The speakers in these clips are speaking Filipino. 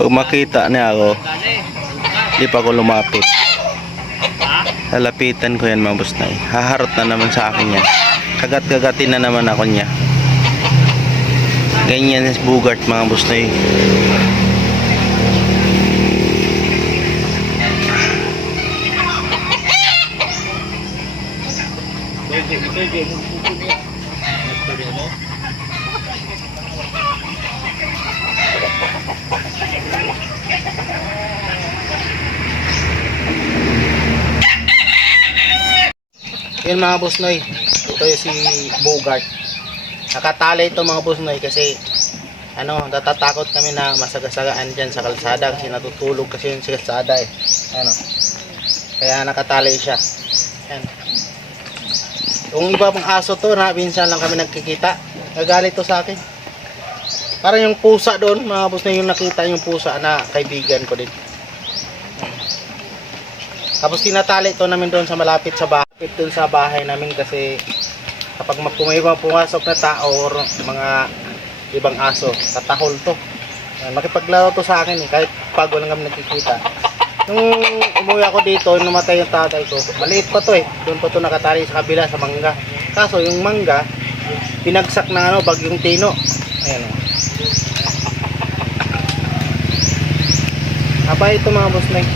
Pag makita niya ako, di pa ako lumapit. Lalapitan ko yan mga busnay. Haharot na naman sa akin yan. Kagat-kagatin na naman ako niya. Ganyan bugart mga busnay. Yan mga busnoy, ito yung si Bogart. Nakatali ito mga busnoy kasi natatakot kami na masagasagaan dyan sa kalsada kasi natutulog kasi yun sa kalsada eh. Kaya nakatali siya. Yan. Yung iba pang aso to na minsan lang kami nagkikita, nagalit to sa akin. Parang yung pusa doon mga busnoy, yung nakita yung pusa na kaibigan ko din. Tapos tinatali ito namin doon sa malapit sa bahay. Doon sa bahay namin kasi kapag may pumasok na tao or mga ibang aso, tatahol to. Makipaglaro to sa akin kahit pag walang kami nakikita. Nung umuwi ako dito, namatay yung tatay ko. Maliit pa to eh. Doon pa to nakatali sa kabila sa mangga. Kaso yung mangga, pinagsak na bagyong Tino. Ayan o. Apa ito mga busnay.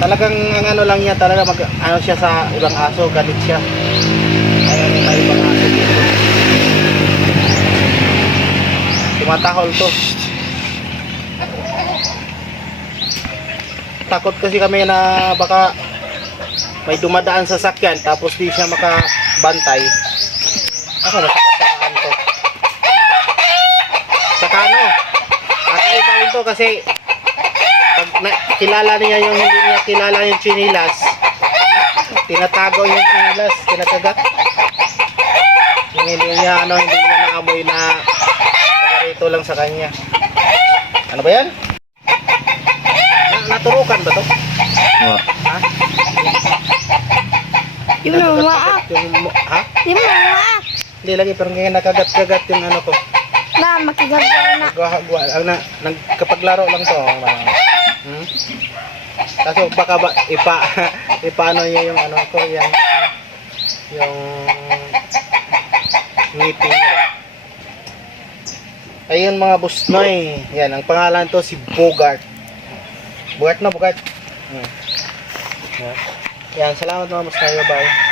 Talagang ang lang niya talaga siya sa ibang aso, galit siya. Ayan yung ibang aso dito. Tumatahol to. Takot kasi kami na baka may dumadaan sa sakyan tapos di siya makabantay. Ako nasakasaan to. Saka kakaiba ito kasi pag kilala niya yung hindi niya kilala yung chinilas, tinatago yung chinilas, kinakagat. Yung hindi niya naamoy na ito lang sa kanya. Ano ba yan? Naturukan ba to? Ha? Yung mga ha? Yung mga Hindi lagi, pero ngayon nakagat-kagat yung ko. na makigagawa na. Nagkapaglaro lang to. Kaso baka ipaano niya yung ko, yung ngipin niya. Ayun mga busnoy. Yan, ang pangalan to si Bogart. Bogart. Yan, salamat mga busnoy. Bye.